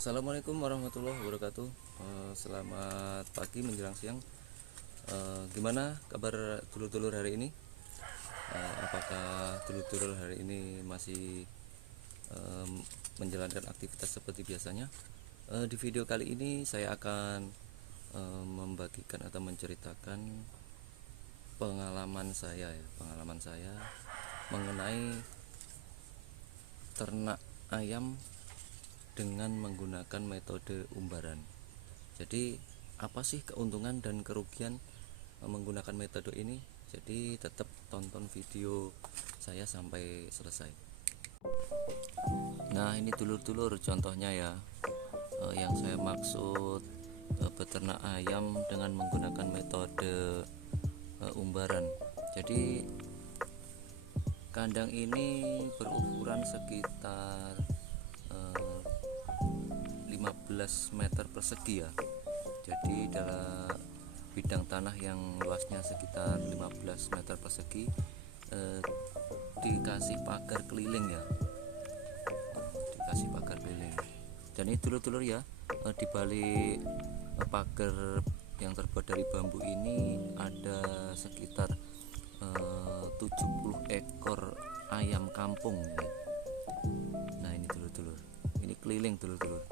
Assalamualaikum warahmatullahi wabarakatuh. Selamat pagi menjelang siang. Gimana kabar dulur-dulur hari ini? Apakah dulur-dulur hari ini masih menjalankan aktivitas seperti biasanya? Di video kali ini saya akan membagikan atau menceritakan pengalaman saya mengenai ternak ayam dengan menggunakan metode umbaran. Jadi apa sih keuntungan dan kerugian menggunakan metode ini? Jadi tetap tonton video saya sampai selesai. Nah, ini dulur-dulur contohnya ya, yang saya maksud beternak ayam dengan menggunakan metode umbaran. Jadi kandang ini berukuran sekitar 15 meter persegi ya. Jadi dalam bidang tanah yang luasnya sekitar 15 meter persegi, dikasih pagar keliling ya, dikasih pagar keliling. Dan ini dulur-dulur ya, di balik pagar yang terbuat dari bambu ini ada sekitar 70 ekor ayam kampung ya. Nah ini dulur-dulur, ini keliling dulur-dulur.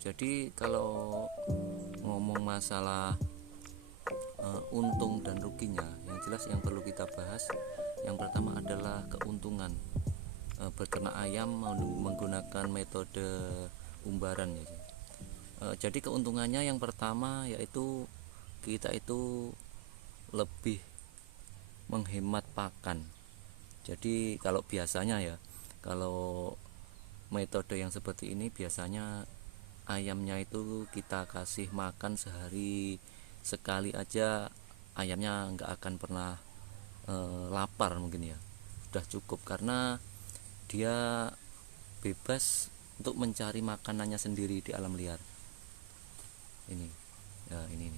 Jadi kalau ngomong masalah untung dan ruginya, yang jelas yang perlu kita bahas yang pertama adalah keuntungan beternak ayam menggunakan metode umbaran ya. Jadi keuntungannya yang pertama yaitu kita itu lebih menghemat pakan. Jadi kalau biasanya ya, kalau metode yang seperti ini biasanya ayamnya itu kita kasih makan sehari sekali aja, ayamnya nggak akan pernah lapar mungkin ya, sudah cukup karena dia bebas untuk mencari makanannya sendiri di alam liar. Ini ya, ini.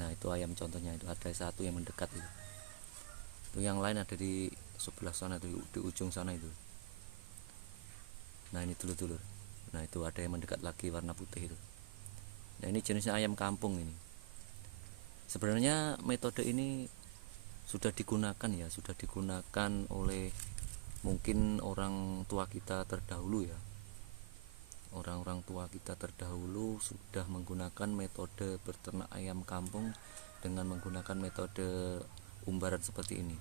Nah itu ayam contohnya, itu ada satu yang mendekat itu yang lain ada di sebelah sana, di ujung sana itu. Nah ini dulur-dulur. Nah itu ada yang mendekat lagi warna putih itu. Nah ini jenisnya ayam kampung ini. Sebenarnya metode ini sudah digunakan oleh mungkin orang tua kita terdahulu ya. Orang-orang tua kita terdahulu sudah menggunakan metode beternak ayam kampung dengan menggunakan metode umbaran seperti ini.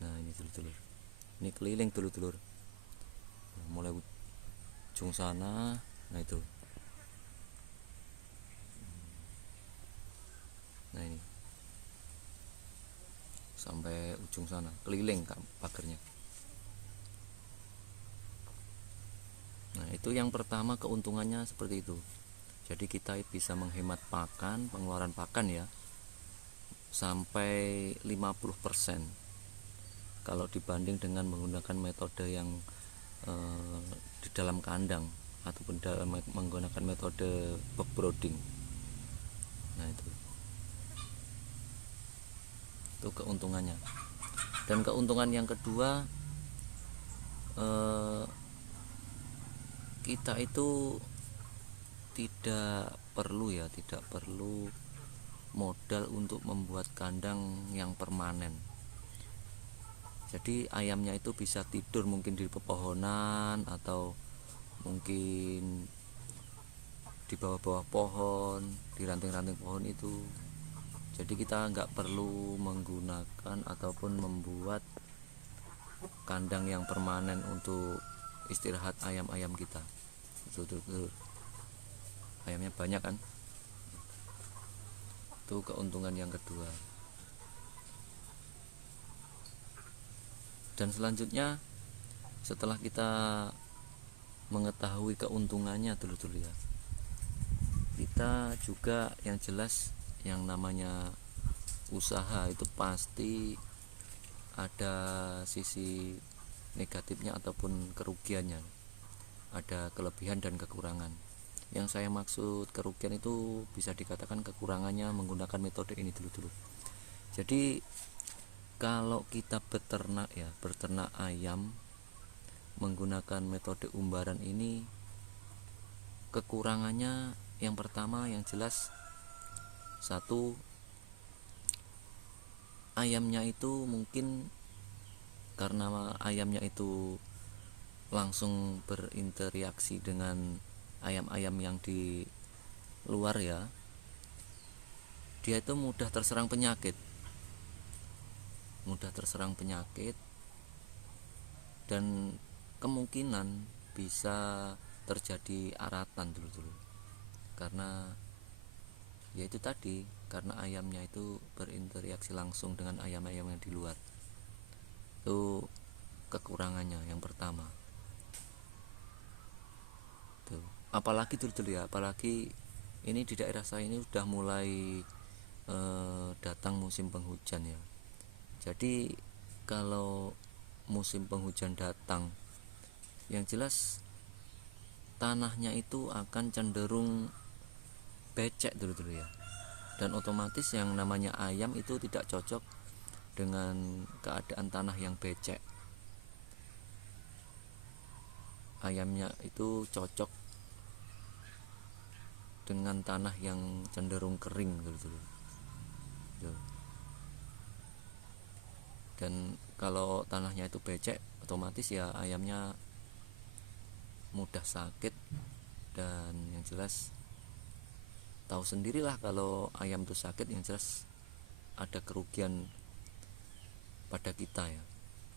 Nah ini dulur-dulur, ini keliling dulur-dulur, mulai ujung sana. Nah itu, nah ini sampai ujung sana keliling pagarnya. Nah itu yang pertama, keuntungannya seperti itu. Jadi kita bisa menghemat pakan, pengeluaran pakan ya, sampai 50% kalau dibanding dengan menggunakan metode yang di dalam kandang ataupun dalam menggunakan metode box brooding. Nah itu keuntungannya. Dan keuntungan yang kedua, kita itu tidak perlu modal untuk membuat kandang yang permanen. Jadi ayamnya itu bisa tidur mungkin di pepohonan atau mungkin di bawah-bawah pohon, di ranting-ranting pohon itu. Jadi kita nggak perlu menggunakan ataupun membuat kandang yang permanen untuk istirahat ayam-ayam kita. Betul-betul ayamnya banyak kan. Itu keuntungan yang kedua. Dan selanjutnya, setelah kita mengetahui keuntungannya dulu ya, kita juga yang jelas yang namanya usaha itu pasti ada sisi negatifnya ataupun kerugiannya, ada kelebihan dan kekurangan. Yang saya maksud kerugian itu bisa dikatakan kekurangannya menggunakan metode ini dulu. Jadi kalau kita beternak ayam menggunakan menggunakan metode umbaran ini, kekurangannya yang pertama yang jelas, satu, ayamnya itu mungkin karena ayamnya itu langsung berinteraksi dengan ayam-ayam yang di luar ya, dia itu mudah terserang penyakit dan kemungkinan bisa terjadi aratan dulu karena ya itu tadi, karena ayamnya itu berinteraksi langsung dengan ayam-ayam yang di luar. Itu kekurangannya yang pertama tuh. Apalagi apalagi ini di daerah saya ini udah mulai datang musim penghujan ya. Jadi kalau musim penghujan datang, yang jelas tanahnya itu akan cenderung becek dulu ya, dan otomatis yang namanya ayam itu tidak cocok dengan keadaan tanah yang becek. Ayamnya itu cocok dengan tanah yang cenderung kering dulu. Dan kalau tanahnya itu becek, otomatis ya ayamnya mudah sakit. Dan yang jelas tahu sendirilah kalau ayam itu sakit, yang jelas ada kerugian pada kita ya,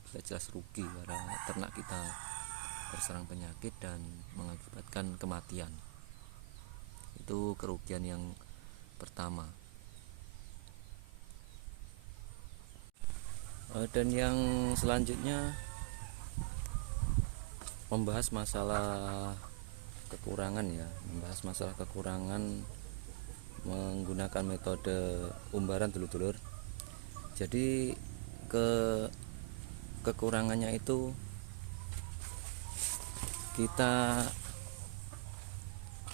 sudah jelas rugi karena ternak kita terserang penyakit dan mengakibatkan kematian. Itu kerugian yang pertama. Dan yang selanjutnya membahas masalah kekurangan menggunakan metode umbaran dulur-dulur. Jadi kekurangannya itu kita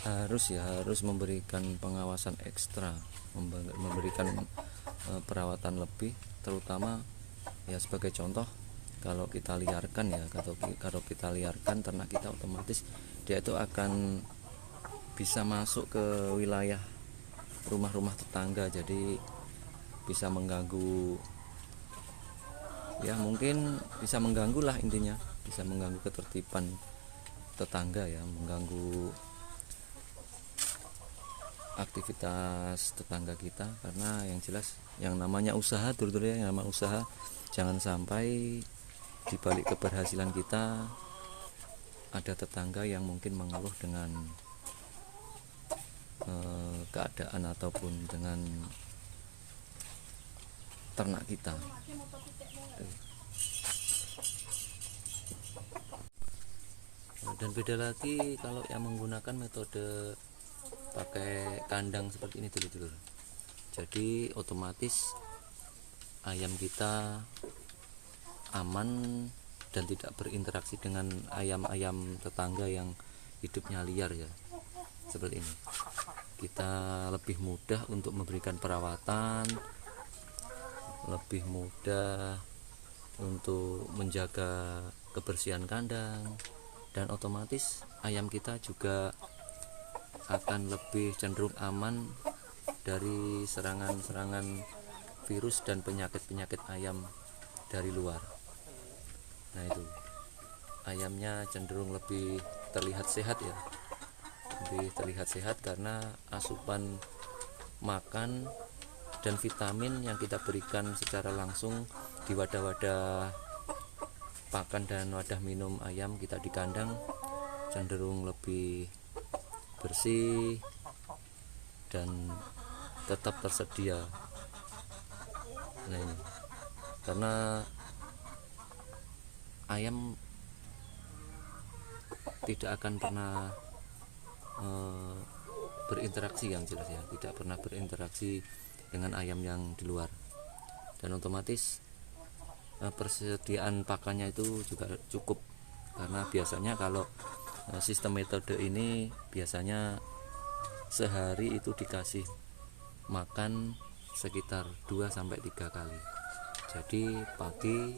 harus memberikan pengawasan ekstra, memberikan perawatan lebih, terutama ya sebagai contoh kalau kita liarkan ternak kita, otomatis dia itu akan bisa masuk ke wilayah rumah-rumah tetangga, jadi bisa mengganggu ya, mungkin bisa mengganggu lah, intinya bisa mengganggu ketertiban tetangga ya, mengganggu aktivitas tetangga kita. Karena yang jelas yang namanya usaha yang namanya usaha, jangan sampai di balik keberhasilan kita ada tetangga yang mungkin mengeluh dengan keadaan ataupun dengan ternak kita. Dan beda lagi kalau yang menggunakan metode pakai kandang seperti ini dulu. Jadi otomatis ayam kita aman dan tidak berinteraksi dengan ayam-ayam tetangga yang hidupnya liar ya, seperti ini. Kita lebih mudah untuk memberikan perawatan, lebih mudah untuk menjaga kebersihan kandang, dan otomatis ayam kita juga akan lebih cenderung aman dari serangan-serangan virus dan penyakit-penyakit ayam dari luar. Nah itu, ayamnya cenderung lebih terlihat sehat ya, karena asupan makan dan vitamin yang kita berikan secara langsung di wadah-wadah pakan dan wadah minum ayam kita di kandang cenderung lebih bersih dan tetap tersedia. Nah ini, karena ayam tidak akan pernah berinteraksi, yang jelas ya, tidak pernah berinteraksi dengan ayam yang di luar, dan otomatis persediaan pakannya itu juga cukup. Karena biasanya kalau sistem metode ini biasanya sehari itu dikasih makan sekitar 2-3 kali. Jadi pagi,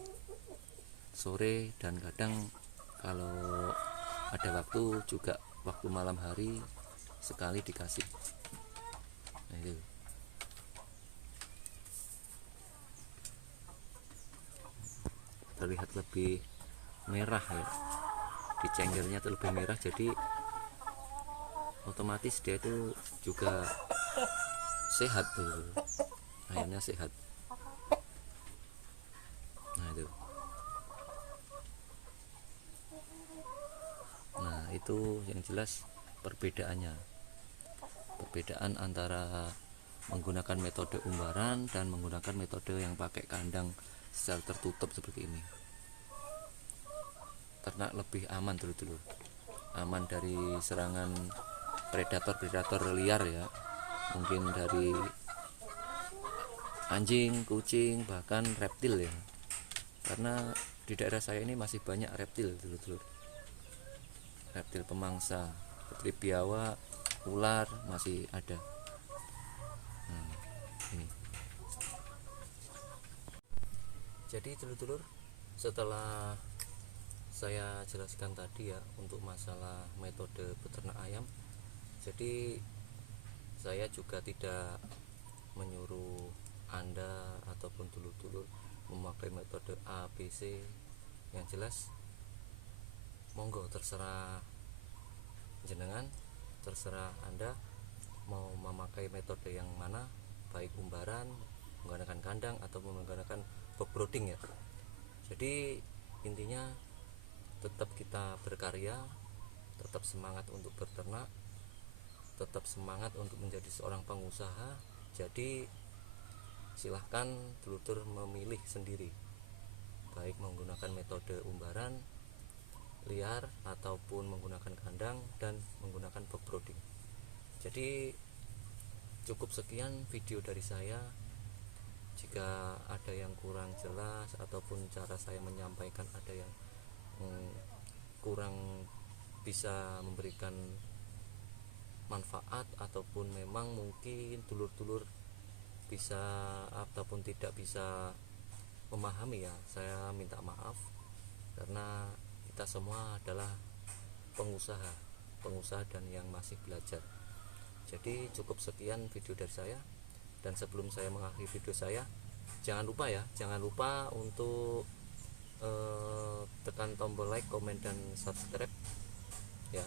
sore, dan kadang kalau ada waktu juga, waktu malam hari sekali dikasih. Nah, itu terlihat lebih merah ya, di cenggernya itu lebih merah, jadi otomatis dia itu juga sehat tuh, ayamnya sehat. Nah itu, nah itu yang jelas perbedaannya, perbedaan antara menggunakan metode umbaran dan menggunakan metode yang pakai kandang secara tertutup seperti ini. Ternak lebih aman dulu, aman dari serangan predator liar ya, mungkin dari anjing, kucing, bahkan reptil ya, karena di daerah saya ini masih banyak reptil dulu, reptil pemangsa seperti biawak, ular masih ada. Nah, ini. Jadi dulur-dulur, setelah saya jelaskan tadi ya untuk masalah metode beternak ayam, jadi saya juga tidak menyuruh Anda ataupun dulur-dulur memakai metode A, B, C. Yang jelas monggo, terserah jenengan, terserah Anda mau memakai metode yang mana, baik umbaran, menggunakan kandang atau menggunakan box brooding ya. Jadi intinya tetap kita berkarya, tetap semangat untuk berternak, tetap semangat untuk menjadi seorang pengusaha. Jadi silahkan dulur-dulur memilih sendiri, baik menggunakan metode umbaran liar ataupun menggunakan kandang dan menggunakan box brooding. Jadi cukup sekian video dari saya. Jika ada yang kurang jelas ataupun cara saya menyampaikan ada yang kurang bisa memberikan manfaat, ataupun memang mungkin dulur-dulur bisa ataupun tidak bisa memahami ya, saya minta maaf, karena kita semua adalah pengusaha dan yang masih belajar. Jadi cukup sekian video dari saya, dan sebelum saya mengakhiri video saya, jangan lupa untuk tekan tombol like, komen, dan subscribe ya.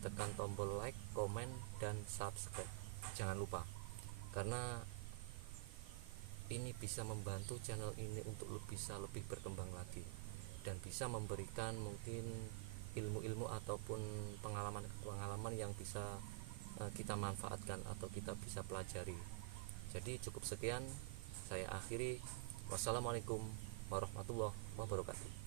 Tekan tombol like, komen, dan subscribe, jangan lupa, karena ini bisa membantu channel ini untuk bisa lebih berkembang lagi dan bisa memberikan mungkin ilmu-ilmu ataupun pengalaman yang bisa kita manfaatkan atau kita bisa pelajari. Jadi cukup sekian, saya akhiri. Wassalamualaikum warahmatullahi wabarakatuh.